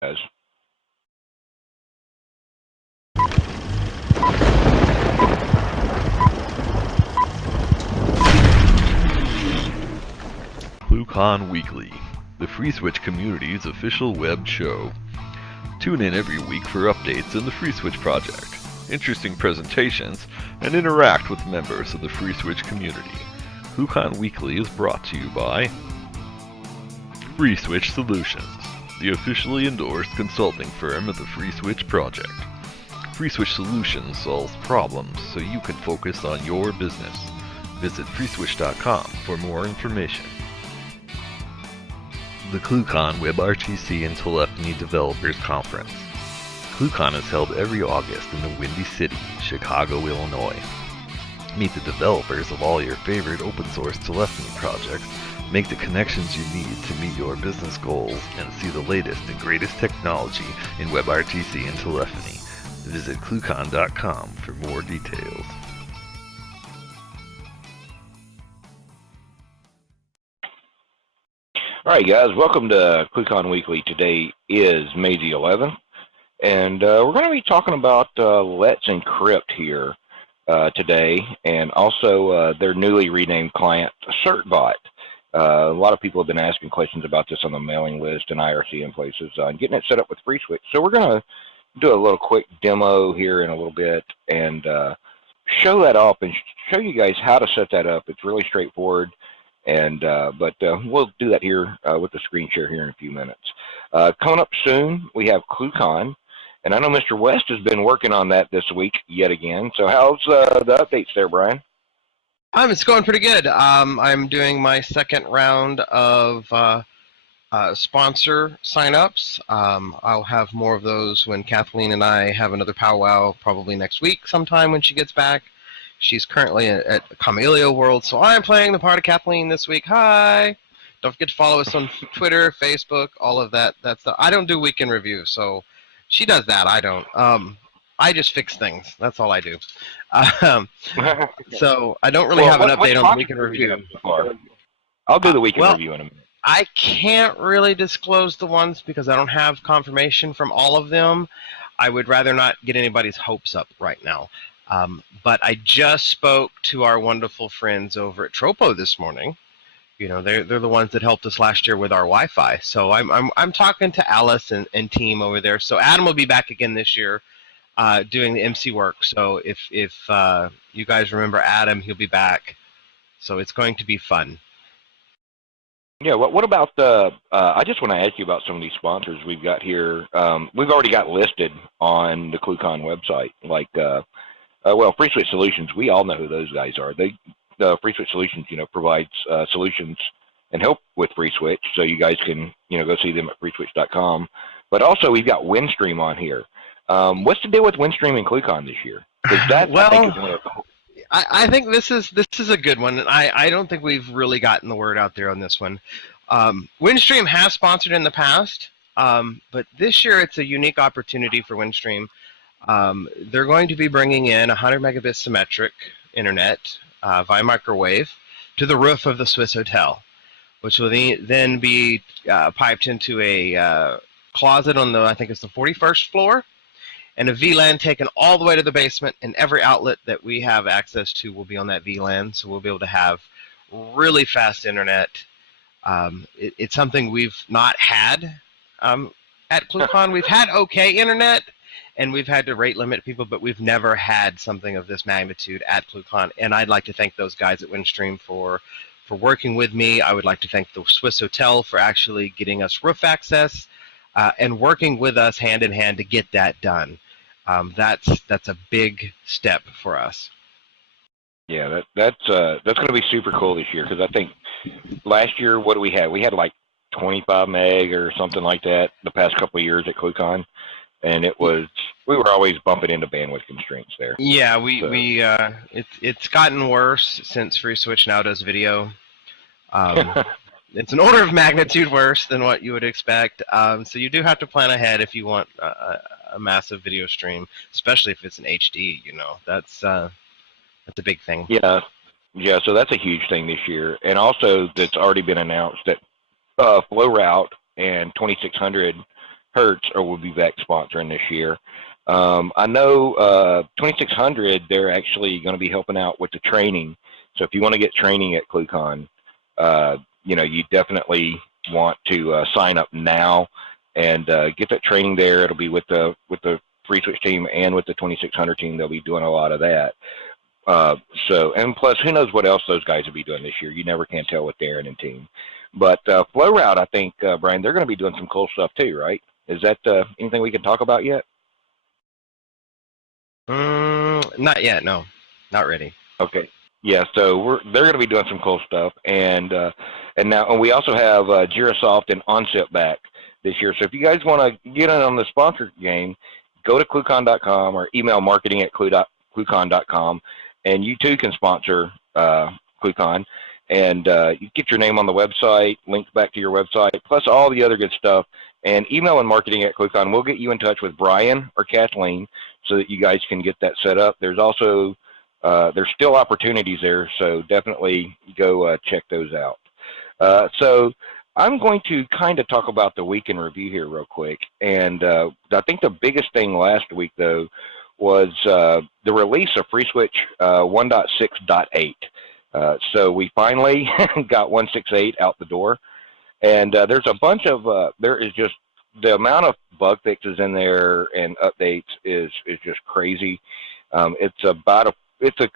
guys. ClueCon Weekly, the FreeSwitch community's official web show. Tune in every week for updates in the FreeSwitch project, interesting presentations, and interact with members of the FreeSwitch community. ClueCon Weekly is brought to you by FreeSwitch Solutions, the officially endorsed consulting firm of the FreeSwitch project. FreeSwitch Solutions solves problems so you can focus on your business. Visit freeswitch.com for more information. The ClueCon WebRTC and Telephony Developers Conference. ClueCon is held every August in the Windy City, Chicago, Illinois. Meet the developers of all your favorite open source telephony projects, make the connections you need to meet your business goals, and see the latest and greatest technology in WebRTC and telephony. Visit ClueCon.com for more details. All right, guys, welcome to ClueCon Weekly. Today is May the 11th, and we're going to be talking about Let's Encrypt here today, and also their newly renamed client, CertBot. A lot of people have been asking questions about this on the mailing list and IRC and places, and getting it set up with FreeSwitch. So we're going to do a little quick demo here in a little bit and show that up and show you guys how to set that up. It's really straightforward. And but we'll do that here with the screen share here in a few minutes. Coming up soon, we have ClueCon, and I know Mr. West has been working on that this week yet again. So how's the updates there, Brian? It's going pretty good. I'm doing my second round of sponsor signups. I'll have more of those when Kathleen and I have another powwow, probably next week sometime when she gets back. She's currently at Camellia World, so I'm playing the part of Kathleen this week. Hi! Don't forget to follow us on Twitter, Facebook, all of that. That's I don't do weekend review, so she does that. I don't. I just fix things. That's all I do. So I don't really have an update on the weekend review. I'll do the weekend review in a minute. I can't really disclose the ones because I don't have confirmation from all of them. I would rather not get anybody's hopes up right now. But I just spoke to our wonderful friends over at Tropo this morning. You know, they're the ones that helped us last year with our Wi-Fi. So I'm talking to Alice and team over there. So Adam will be back again this year, doing the MC work. So if you guys remember Adam, he'll be back. So it's going to be fun. Yeah. What about the? I just want to ask you about some of these sponsors we've got here. We've already got listed on the ClueCon website, like. Well, FreeSwitch Solutions, we all know who those guys are. FreeSwitch Solutions, provides solutions and help with FreeSwitch, so you guys can, go see them at freeswitch.com. But also, we've got Windstream on here. What's the deal with Windstream and ClueCon this year? That, well, I think this is a good one. I don't think we've really gotten the word out there on this one. Windstream has sponsored in the past, but this year it's a unique opportunity for Windstream. They're going to be bringing in 100 megabit symmetric internet via microwave to the roof of the Swiss Hotel, which will then be piped into a closet on I think it's the 41st floor, and a VLAN taken all the way to the basement, and every outlet that we have access to will be on that VLAN, so we'll be able to have really fast internet. It's something we've not had at ClueCon. We've had okay internet, and we've had to rate limit people, but we've never had something of this magnitude at ClueCon. And I'd like to thank those guys at Windstream for working with me. I would like to thank the Swiss Hotel for actually getting us roof access and working with us hand in hand to get that done. That's a big step for us. Yeah, that's going to be super cool this year, because I think last year, what do we have? We had like 25 meg or something like that the past couple of years at ClueCon. And we were always bumping into bandwidth constraints there. Yeah, it's gotten worse since FreeSwitch now does video. It's an order of magnitude worse than what you would expect. So you do have to plan ahead if you want a massive video stream, especially if it's an HD. That's a big thing. Yeah. So that's a huge thing this year, and also that's already been announced that Flow Route and 2600 Hertz will be back sponsoring this year. I know 2600, they're actually going to be helping out with the training. So if you want to get training at ClueCon, you definitely want to sign up now and get that training there. It'll be with the Free Switch team and with the 2600 team. They'll be doing a lot of that. And plus, who knows what else those guys will be doing this year. You never can tell with Darren and team. But Flow Route, I think, Brian, they're going to be doing some cool stuff too, right? Is that anything we can talk about yet? Not yet, no. Not ready. Okay. Yeah, so they're going to be doing some cool stuff, and we also have Girasoft and Onset back this year. So if you guys want to get in on the sponsored game, go to ClueCon.com or email marketing@ClueCon.com, and you too can sponsor ClueCon, and you get your name on the website, links back to your website, plus all the other good stuff. And email and marketing@ClueCon. We'll get you in touch with Brian or Kathleen so that you guys can get that set up. There's also there's still opportunities there, so definitely go check those out. So I'm going to kind of talk about the week in review here real quick. And I think the biggest thing last week, though, was the release of FreeSwitch 1.6.8. So we finally got 1.6.8 out the door. And there's a bunch of, there is just, the amount of bug fixes in there and updates is just crazy. It's a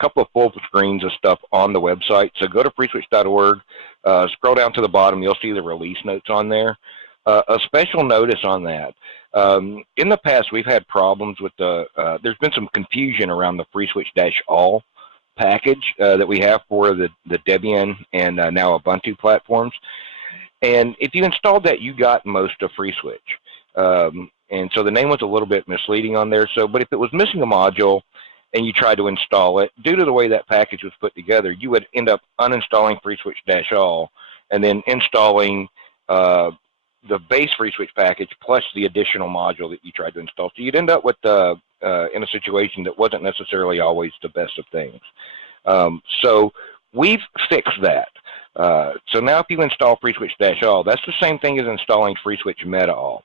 couple of full screens of stuff on the website. So go to freeswitch.org, scroll down to the bottom, you'll see the release notes on there. A special notice on that. In the past, we've had problems with there's been some confusion around the FreeSwitch-all package that we have for the Debian and now Ubuntu platforms. And if you installed that, you got most of FreeSwitch. And so the name was a little bit misleading on there. But if it was missing a module and you tried to install it, due to the way that package was put together, you would end up uninstalling FreeSwitch-all and then installing the base FreeSwitch package plus the additional module that you tried to install. So you'd end up with in a situation that wasn't necessarily always the best of things. So we've fixed that. So now if you install FreeSwitch-all, that's the same thing as installing FreeSwitch Meta-all.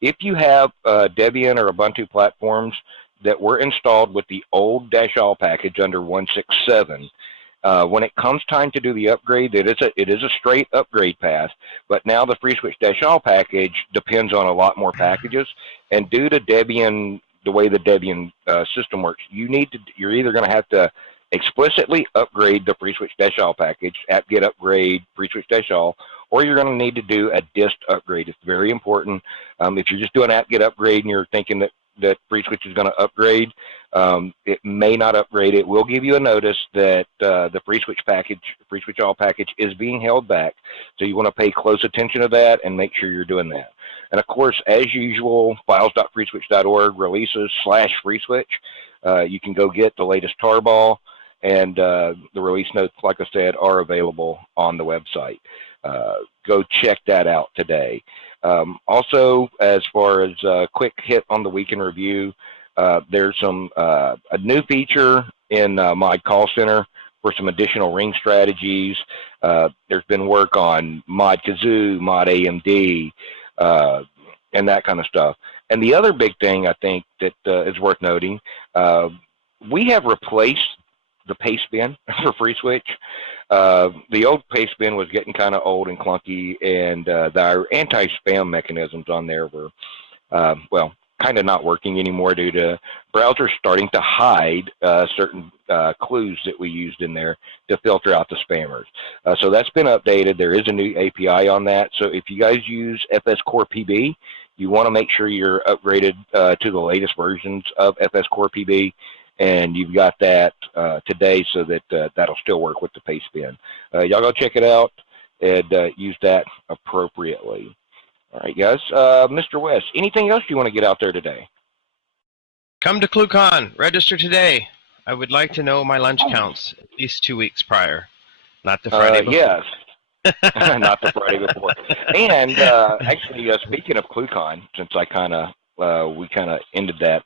If you have Debian or Ubuntu platforms that were installed with the old -all package under 1.6.7, when it comes time to do the upgrade, it is a straight upgrade path, but now the FreeSwitch-all package depends on a lot more packages, and due to Debian, the way the Debian system works, you're either going to have to explicitly upgrade the FreeSwitch-all package, apt-get upgrade FreeSwitch-all, or you're going to need to do a dist upgrade. It's very important. If you're just doing apt-get upgrade and you're thinking that FreeSwitch is going to upgrade, it may not upgrade. It will give you a notice that the FreeSwitch-all package is being held back. So you want to pay close attention to that and make sure you're doing that. And of course, as usual, files.freeswitch.org releases /FreeSwitch. You can go get the latest tarball, and the release notes, like I said, are available on the website. Go check that out today. Also, as far as a quick hit on the week in review, there's a new feature in Mod Call Center for some additional ring strategies. There's been work on Mod Kazoo, Mod AMD, and that kind of stuff. And the other big thing I think that is worth noting, we have replaced the paste bin for FreeSwitch. The old paste bin was getting kind of old and clunky, and the anti-spam mechanisms on there were, kind of not working anymore due to browsers starting to hide certain clues that we used in there to filter out the spammers. So that's been updated. There is a new API on that. So if you guys use FS Core PB, you want to make sure you're upgraded to the latest versions of FS Core PB, and you've got that today so that that'll still work with the paste bin. Y'all go check it out and use that appropriately. All right, guys. Mr. West, anything else you want to get out there today? Come to ClueCon. Register today. I would like to know my lunch counts at least 2 weeks prior, not the Friday before. Yes. Not the Friday before. And actually, speaking of ClueCon, since we kind of ended that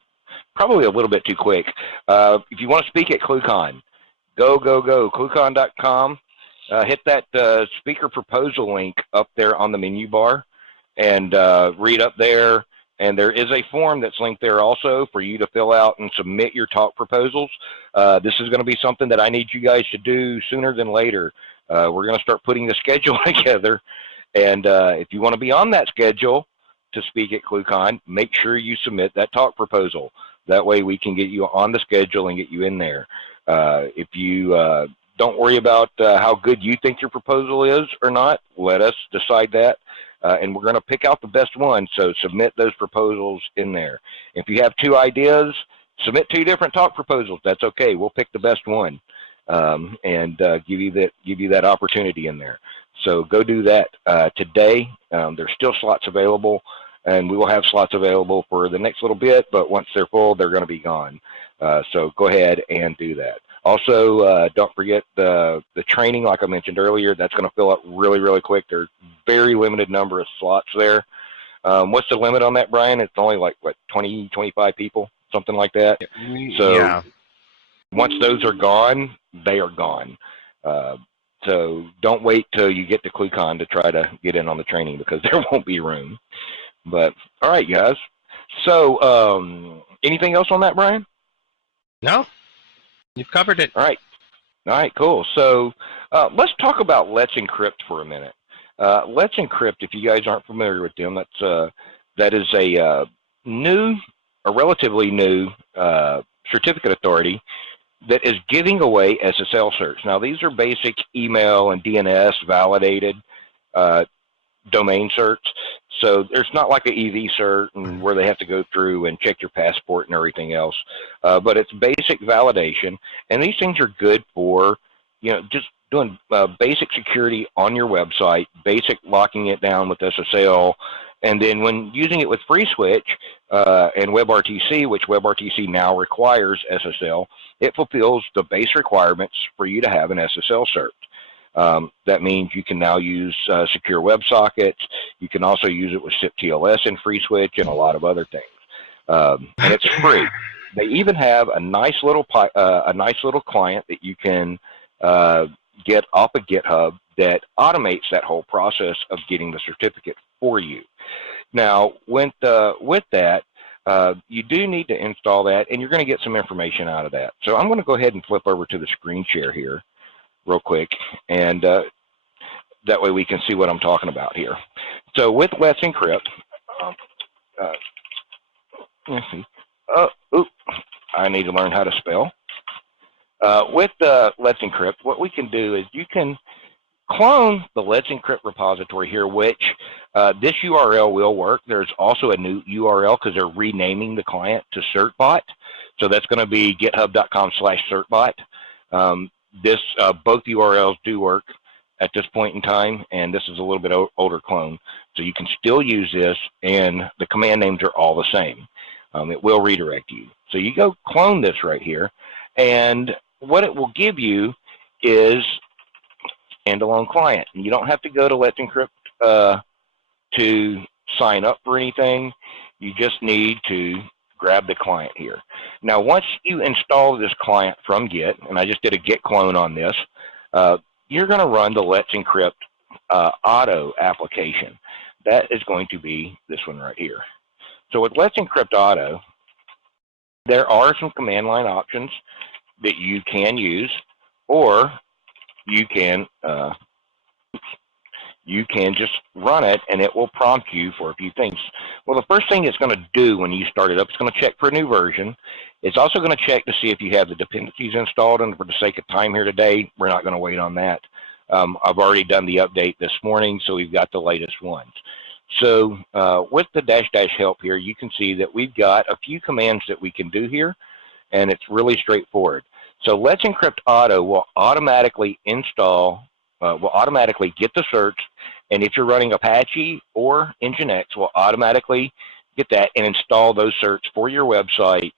probably a little bit too quick. If you want to speak at ClueCon, go. ClueCon.com. Hit that speaker proposal link up there on the menu bar, and read up there And there is a form that's linked there also for you to fill out and submit your talk proposals. This is going to be something that I need you guys to do sooner than later. We're going to start putting the schedule together. And if you want to be on that schedule to speak at ClueCon, make sure you submit that talk proposal. That way we can get you on the schedule and get you in there. If you don't worry about how good you think your proposal is or not, let us decide that. And we're going to pick out the best one, so submit those proposals in there. If you have 2 ideas, submit 2 different talk proposals. That's okay. We'll pick the best one and give you that opportunity in there. So go do that today. There's still slots available, and we will have slots available for the next little bit, but once they're full, they're going to be gone. So go ahead and do that. Also, don't forget the training, like I mentioned earlier. That's going to fill up really, really quick. There's very limited number of slots there. What's the limit on that, Brian? It's only like, what, 20, 25 people, something like that? So yeah. Once those are gone, they are gone. So don't wait till you get to ClueCon to try to get in on the training, because there won't be room. But, all right, guys. So anything else on that, Brian? No, you've covered it. All right, cool. So let's talk about Let's Encrypt for a minute. Let's Encrypt, if you guys aren't familiar with them, that is a relatively new certificate authority that is giving away SSL certs. Now, these are basic email and DNS validated domain certs. So there's not like an EV cert and where they have to go through and check your passport and everything else. But it's basic validation, and these things are good for, just doing basic security on your website, basic locking it down with SSL, and then when using it with FreeSwitch and WebRTC, which WebRTC now requires SSL, it fulfills the base requirements for you to have an SSL cert. That means you can now use secure WebSockets. You can also use it with SIP-TLS and FreeSwitch and a lot of other things. And it's free. They even have a nice little client that you can get off of GitHub that automates that whole process of getting the certificate for you. Now, with that, you do need to install that, and you're going to get some information out of that. So I'm going to go ahead and flip over to the screen share here real quick, and that way we can see what I'm talking about here. So with Let's Encrypt, let's see. I need to learn how to spell. With Let's Encrypt, what we can do is you can clone the Let's Encrypt repository here, which this URL will work. There's also a new URL because they're renaming the client to certbot. So that's going to be github.com/certbot. Both URLs do work at this point in time, and this is a little bit older clone. So you can still use this, and the command names are all the same. It will redirect you. So you go clone this right here, and what it will give you is standalone client. And you don't have to go to Let's Encrypt to sign up for anything. You just need to grab the client here. Now, once you install this client from Git, and I just did a Git clone on this, you're going to run the Let's Encrypt Auto application. That is going to be this one right here. So with Let's Encrypt Auto, there are some command line options that you can use, or you can just run it, and it will prompt you for a few things. Well, the first thing it's going to do when you start it up, it's going to check for a new version. It's also going to check to see if you have the dependencies installed, and for the sake of time here today, we're not going to wait on that. I've already done the update this morning, so we've got the latest ones. So with the -- help here, you can see that we've got a few commands that we can do here, and it's really straightforward. So Let's Encrypt Auto will automatically install, will automatically get the certs, and if you're running Apache or Nginx, will automatically get that and install those certs for your website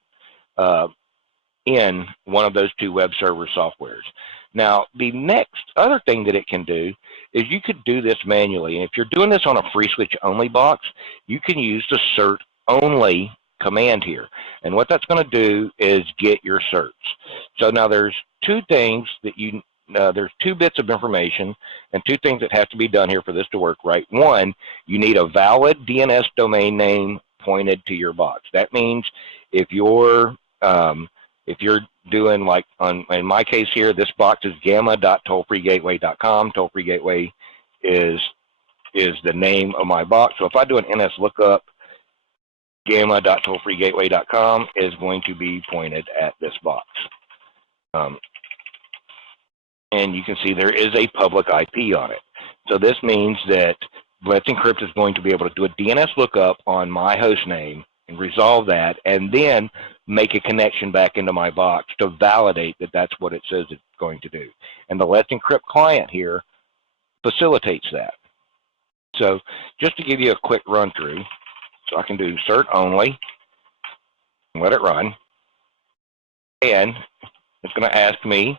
in one of those 2 web server softwares. Now, the next other thing that it can do is you could do this manually. And if you're doing this on a FreeSwitch only box, you can use the cert only command here. And what that's going to do is get your certs. So now there's 2 things that there's 2 bits of information and 2 things that have to be done here for this to work right. One, you need a valid DNS domain name pointed to your box. That means if you're doing like in my case here, this box is gamma.tollfreegateway.com. Tollfree Gateway is the name of my box. So if I do an NS lookup, gamma.tollfreegateway.com is going to be pointed at this box. And you can see there is a public IP on it. So this means that Let's Encrypt is going to be able to do a DNS lookup on my host name and resolve that, and then make a connection back into my box to validate that that's what it says it's going to do. And the Let's Encrypt client here facilitates that. So just to give you a quick run through, so I can do cert only, let it run, and it's going to ask me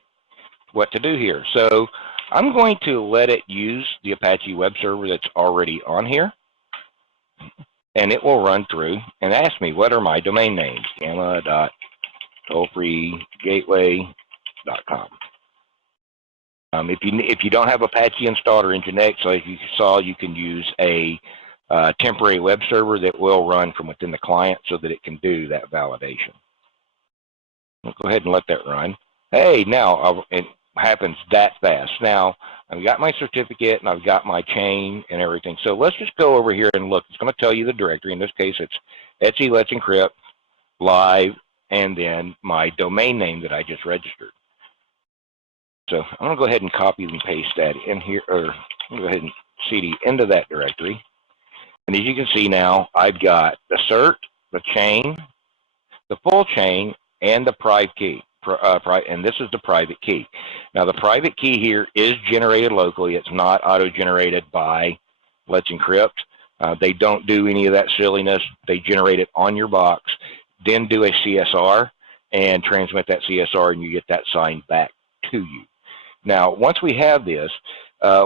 what to do here. So I'm going to let it use the Apache web server that's already on here, and it will run through and ask me what are my domain names, gamma.tollfreegateway.com. If you don't have Apache installed or Nginx, so as you saw, you can use a temporary web server that will run from within the client so that it can do that validation. We'll go ahead and let that run. Hey, now it happens that fast. Now I've got my certificate and I've got my chain and everything. So let's just go over here and look. It's going to tell you the directory. In this case, it's Etsy Let's Encrypt live, and then my domain name that I just registered. So I'm going to go ahead and copy and paste that in here, or I'm going to go ahead and CD into that directory. And as you can see now, I've got the cert, the chain, the full chain, and the private key. And this is the private key. Now the private key here is generated locally. It's not auto-generated by Let's Encrypt. They don't do any of that silliness. They generate it on your box, then do a CSR and transmit that CSR, and you get that signed back to you. Now, once we have this,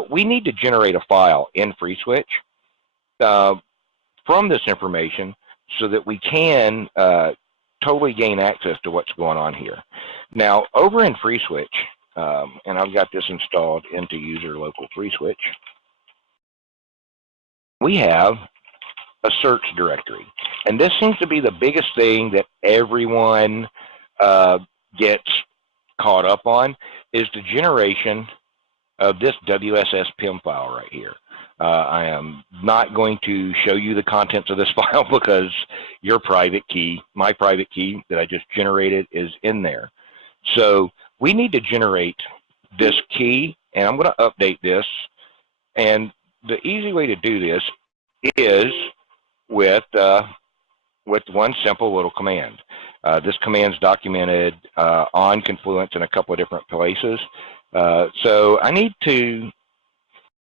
we need to generate a file in FreeSwitch from this information so that we can totally gain access to what's going on here. Now, over in FreeSwitch, and I've got this installed into user local FreeSwitch, we have a search directory. And this seems to be the biggest thing that everyone gets caught up on, is the generation of this WSS PIM file right here. I am not going to show you the contents of this file because your private key, my private key that I just generated, is in there. So we need to generate this key, and I'm going to update this. And the easy way to do this is with one simple little command. This command is documented on Confluence in a couple of different places. So I need to,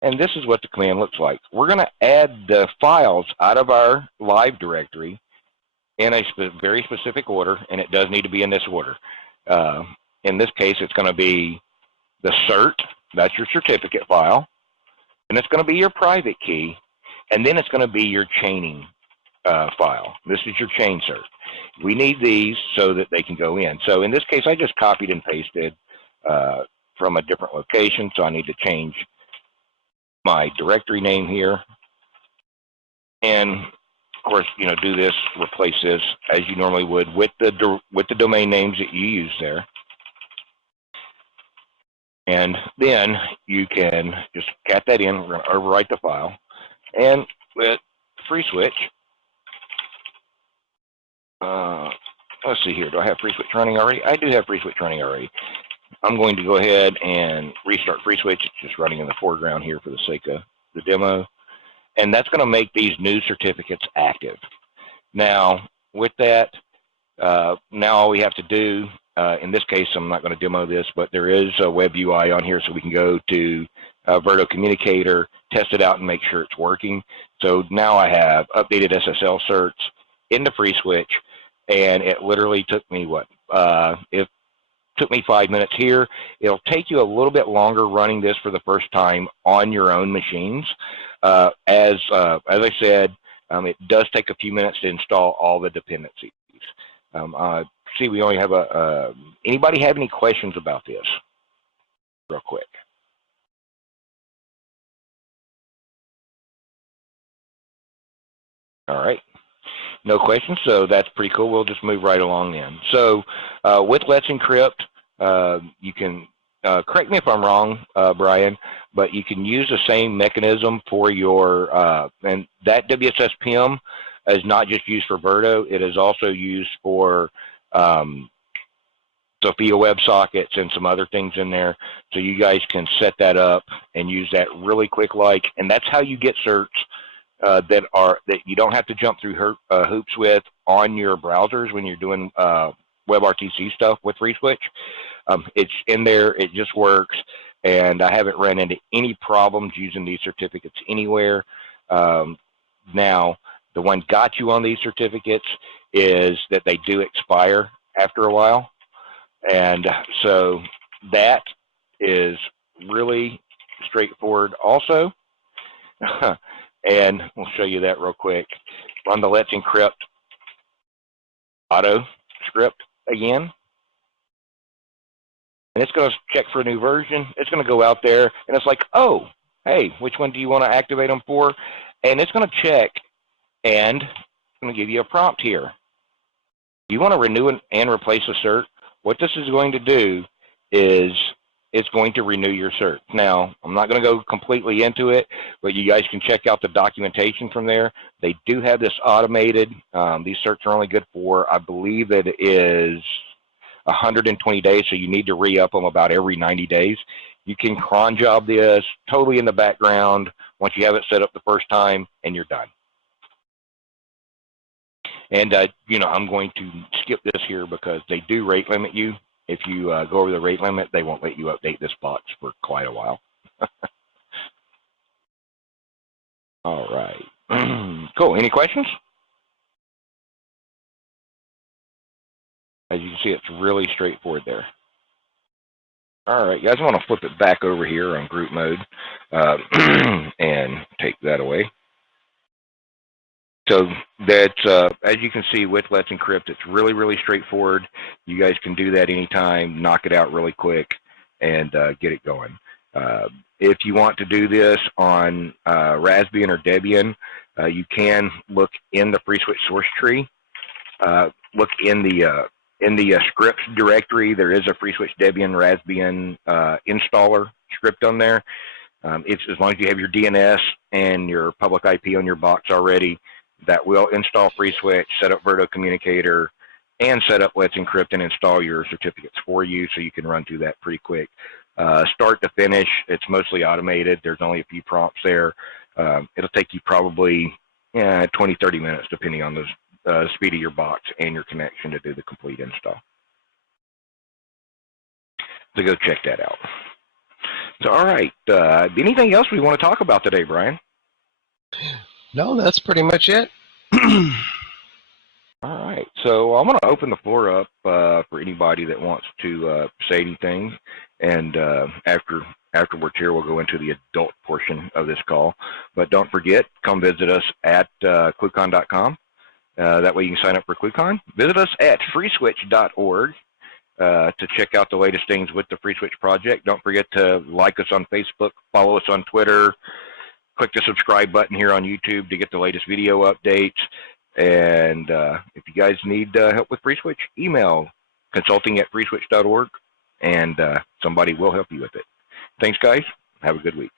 and this is what the command looks like. We're going to add the files out of our live directory in a very specific order, and it does need to be in this order. In this case, it's going to be the cert, that's your certificate file, and it's going to be your private key, and then it's going to be your chaining file. This is your chain cert. We need these so that they can go in. So in this case, I just copied and pasted from a different location, so I need to change my directory name here. And of course, you know, do this, replace this as you normally would with the domain names that you use there. And then you can just cat that in. We're going to overwrite the file. And with FreeSwitch, let's see here. Do I have FreeSwitch running already? I do have FreeSwitch running already. I'm going to go ahead and restart FreeSwitch. It's just running in the foreground here for the sake of the demo. And that's going to make these new certificates active. Now, with that, now all we have to do, in this case, I'm not going to demo this, but there is a web UI on here, so we can go to Verto Communicator, test it out, and make sure it's working. So now I have updated SSL certs into FreeSwitch, and it literally took me, it took me 5 minutes here. It'll take you a little bit longer running this for the first time on your own machines. As I said, it does take a few minutes to install all the dependencies. See, we only have anybody have any questions about this real quick? All right. No questions, so that's pretty cool. We'll just move right along then. So with Let's Encrypt, you can, correct me if I'm wrong, Brian, but you can use the same mechanism for your, and that WSS PIM is not just used for Verto, it is also used for Sophia WebSockets and some other things in there. So you guys can set that up and use that really quick, and that's how you get certs that you don't have to jump through hoops with on your browsers when you're doing WebRTC stuff with FreeSwitch. It's in there, it just works, and I haven't run into any problems using these certificates anywhere. Now, the one got you on these certificates is that they do expire after a while, and so that is really straightforward also. And we'll show you that real quick. Run the Let's Encrypt auto script again. And it's going to check for a new version. It's going to go out there, and it's like, oh, hey, which one do you want to activate them for? And it's going to check, and it's going to give you a prompt here. You want to renew and replace a cert? What this is going to do is it's going to renew your cert. Now, I'm not going to go completely into it, but you guys can check out the documentation from there. They do have this automated. These certs are only good for, I believe it is 120 days, so you need to re-up them about every 90 days. You can cron job this totally in the background once you have it set up the first time, and you're done. And, I'm going to skip this here because they do rate limit you. If you go over the rate limit, they won't let you update this box for quite a while. All right. Cool. Any questions? As you can see, it's really straightforward there. All right, guys, I want to flip it back over here on group mode and take that away. So that's, as you can see with Let's Encrypt, it's really, really straightforward. You guys can do that anytime, knock it out really quick, and get it going. If you want to do this on Raspbian or Debian, you can look in the FreeSwitch source tree. Look in the scripts directory. There is a FreeSwitch Debian Raspbian installer script on there. It's as long as you have your DNS and your public IP on your box already, that will install FreeSwitch, set up Verto Communicator, and set up Let's Encrypt and install your certificates for you, so you can run through that pretty quick. Start to finish, it's mostly automated. There's only a few prompts there. It'll take you probably 20, 30 minutes, depending on the speed of your box and your connection to do the complete install. So go check that out. So, all right. Anything else we want to talk about today, Brian? No, that's pretty much it. All right. So I'm going to open the floor up for anybody that wants to say anything. And afterwards here, we'll go into the adult portion of this call. But don't forget, come visit us at ClueCon.com. That way you can sign up for ClueCon. Visit us at freeswitch.org to check out the latest things with the FreeSwitch project. Don't forget to like us on Facebook, follow us on Twitter, click the subscribe button here on YouTube to get the latest video updates. And if you guys need help with FreeSwitch, email consulting@freeswitch.org, and somebody will help you with it. Thanks, guys. Have a good week.